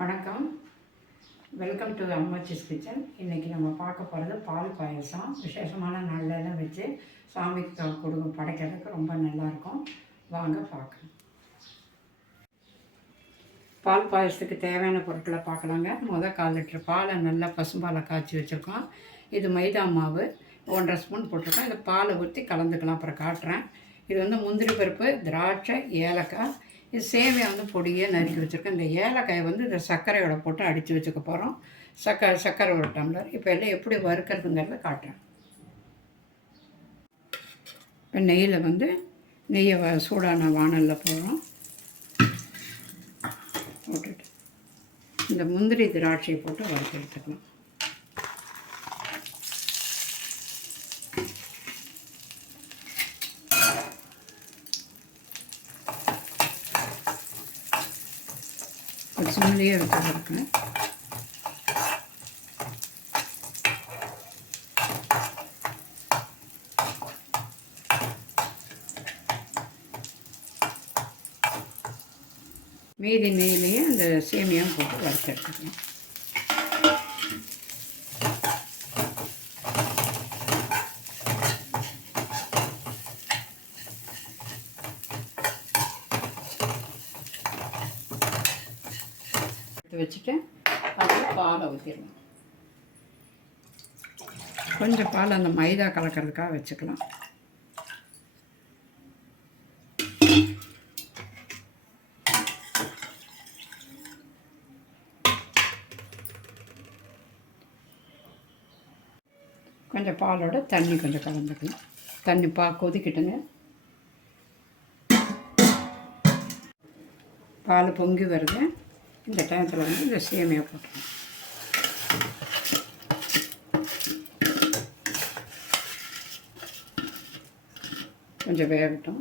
வணக்கம். Welcome to Ammachi's kitchen. இன்றைக்கி நம்ம பார்க்க போகிறது பால் பாயசம். விசேஷமான நாளெல்லாம் வச்சு சாமிக்கு படைக்கிறதுக்கு ரொம்ப நல்லாயிருக்கும். வாங்க பார்க்கலாம். பால் பாயசத்துக்கு தேவையான பொருட்களை பார்க்கலாங்க. 1/4 லிட்டர் பாலை நல்லா பசும்பாலை காய்ச்சி வச்சுருக்கோம். இது மைதா மாவு 1.5 ஸ்பூன் போட்டிருக்கோம். இதை பாலை ஊற்றி கலந்துக்கலாம். அப்புறம் காட்டுறேன். இது முந்திரி பருப்பு, திராட்சை, ஏலக்காய், இது சேமியா பொடியை நறுக்கி வச்சுருக்கேன். இந்த ஏலக்காயை இந்த சர்க்கரையோட போட்டு அடித்து வச்சுக்க போகிறோம். சர்க்கரை ஒரு டம்ளர். இப்போ எல்லாம் எப்படி வறுக்கிறதுங்கிறத காட்டுறேன். இப்போ நெய்யை சூடான வானலில் போடுறோம். போட்டுட்டு இந்த முந்திரி திராட்சையை போட்டு வறுத்து எடுத்துக்கலாம். சிம்மிலேயே வச்சுருக்கேன். மீதி நெய்லேயே அந்த சேமியாவும் போட்டு வறுத்து எடுத்துக்கலாம். வச்சுட்டு அதில் பாலை ஊற்றிடலாம். கொஞ்சம் பால் அந்த மைதா கலக்கிறதுக்காக வச்சுக்கலாம். கொஞ்சம் பாலோட தண்ணி கொஞ்சம் கலந்துக்கலாம். தண்ணி கொதிக்கிட்டுங்க. பால் பொங்கி வருது. இந்த டைமத்தில் இந்த சேமியா போட்டுருவோம். கொஞ்சம் வேகட்டும்.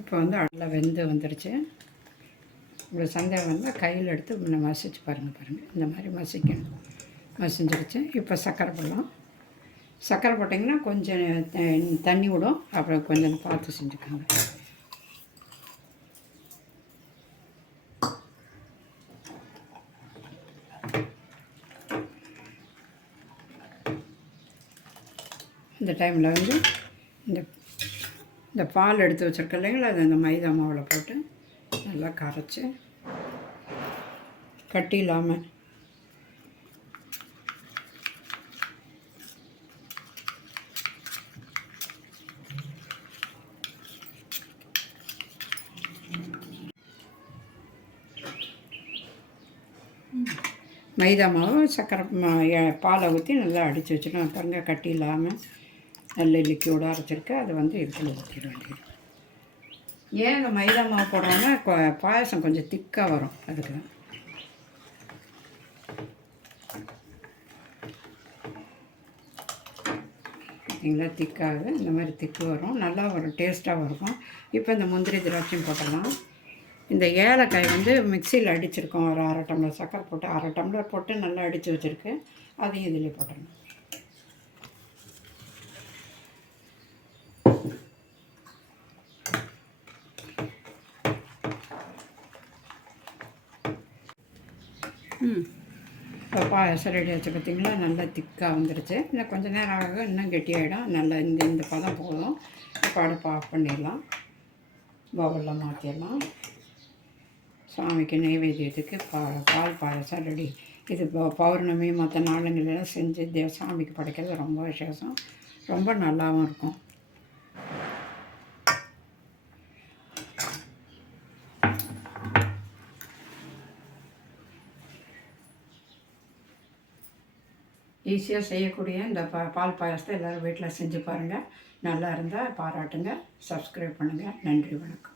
இப்போ நல்லா வெந்து வந்துடுச்சு. இப்படி சந்தேகம் வந்தால் கையில் எடுத்து மசிச்சு பாருங்கள். இந்த மாதிரி மசிக்கணும். மசிஞ்சிடுச்சு. இப்போ சர்க்கரை போடலாம். சர்க்கரை போட்டிங்கன்னா கொஞ்சம் தண்ணி விடும். அப்புறம் கொஞ்சம் பார்த்து செஞ்சுக்கோங்க. இந்த டைமில் இந்த பால் எடுத்து வச்சுருக்க இல்லைங்களா, அது அந்த மைதா மாவில் போட்டு நல்லா கரைச்சி கட்டி இல்லாமல் மைதா மாவு சர்க்கரை பாலை ஊற்றி நல்லா அடித்து வச்சுட்டோம். பாருங்க, கட்டி இல்லாமல் நல்ல லிக்யூடாக அரைச்சிருக்கு. அது இதுக்குள்ள ஊற்றிட வேண்டியது. ஏன் இந்த மைதா மாவு போடுறோன்னா பாயசம் கொஞ்சம் திக்காக வரும். அதுக்கு தான். பார்த்தீங்களா, திக்காகுது. இந்த மாதிரி திக்கு வரும். நல்லா வரும், டேஸ்ட்டாகவும் இருக்கும். இப்போ இந்த முந்திரி திராட்சையும் போட்டலாம். இந்த ஏலக்காய் மிக்சியில் அடிச்சிருக்கோம். ஒரு 1/2 டம்ளர் சர்க்கரை போட்டு 1/2 டம்ளர் போட்டு நல்லா அடித்து வச்சுருக்கு. அதையும் இதிலே போட்டணும். இப்போ பாயசம் ரெடி ஆச்சு. பார்த்திங்களா, நல்லா திக்காக வந்துடுச்சு. இன்னும் கொஞ்சம் நேரம் ஆகும், இன்னும் கெட்டியாகிடும். நல்லா இந்த பதம் போதும். இப்போ அடுப்பு ஆஃப் பண்ணிடலாம். பவுலில் மாற்றிடலாம். சாமிக்கு நைவேத்தியத்துக்கு பால் பாயசம் ரெடி. இது பௌர்ணமி மற்ற நாளுங்களெல்லாம் செஞ்சு சாமிக்கு படைக்கிறது ரொம்ப விசேஷம். ரொம்ப நல்லாவும் இருக்கும். ஈஸியாக செய்யக்கூடிய இந்த பால் பாயசத்தை எல்லோரும் வீட்டில் செஞ்சு பாருங்கள். நல்லா இருந்தால் பாராட்டுங்க. சப்ஸ்கிரைப் பண்ணுங்கள். நன்றி, வணக்கம்.